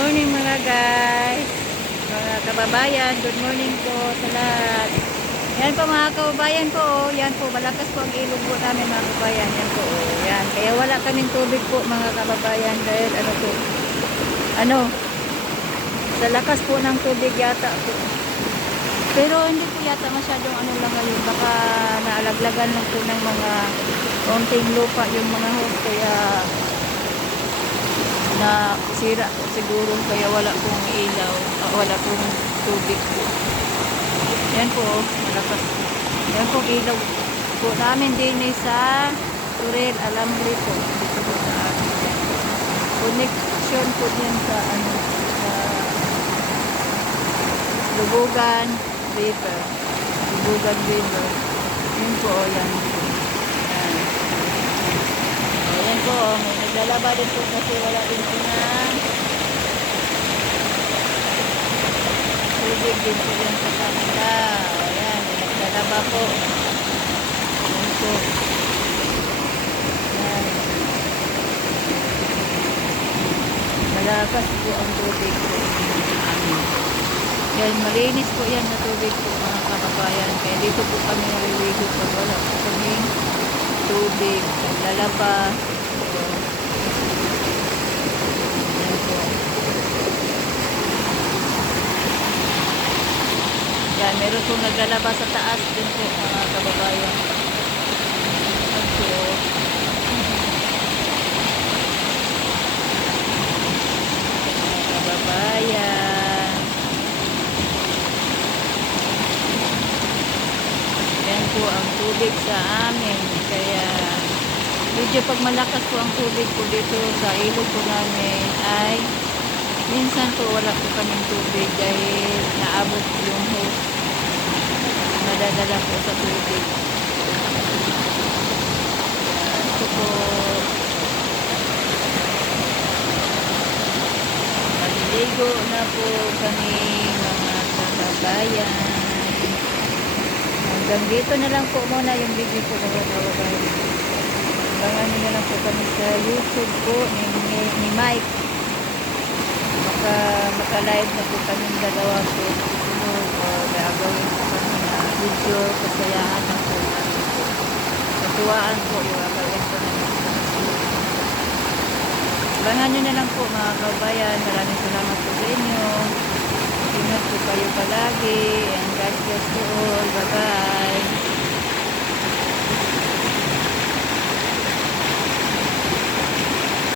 morning mga guys, mga kababayan, good morning po sa lahat. Yan po mga kababayan po, yan po, malakas po ang ilog po namin mga kababayan, yan po, yan. Kaya wala kaming tubig po mga kababayan dahil ano po, ano, sa lakas po ng tubig yata po. Pero hindi po yata masyadong ano lang ngayon, baka naalaglagan lang po ng mga konting lupa yung mga host, kaya na sira siguro kaya wala pong ilaw, wala pong tubig po. Yan po, malakas. Yan po ilaw po namin din sa Turel Alambre po. Dito po sa amin. Connection po yan sa ano, sa Lubugan River. Lubugan River. Yun po, yan. Ayan po, may naglalaba din po kasi wala din po na tubig din po yan sa kanila. Ayan, may naglalaba po. Ayan po. Ayan. Malakas po ang tubig po. Ayan, malinis po yan na tubig po mga kababayan. Kaya dito po kami naliligo pag wala po kaming tubig, naglalaba. Yan, meron pong naglalaba sa taas din po mga kababayan. Yan po. Mga kababayan. Yan po ang tubig sa amin. Kaya medyo pag malakas po ang tubig po dito sa ilog po namin ay minsan po wala po kaming tubig dahil naabot yung hose. Madadala po sa tubig. Ito po. Maliligo na po kami mga kababayan. Hanggang dito na lang po muna yung video ko mga kababayan. Abangan nyo na lang po kami sa YouTube po ni Mike. Maka-live na po kami dalawa po. Gagawin po kami na video, kasayahan ng po natin po. Katuwaan po, gagawin po namin. Abangan nyo na lang po mga kabayan. Maraming salamat po sa inyo. Ingat po kayo palagi. And God bless you all. Bye-bye.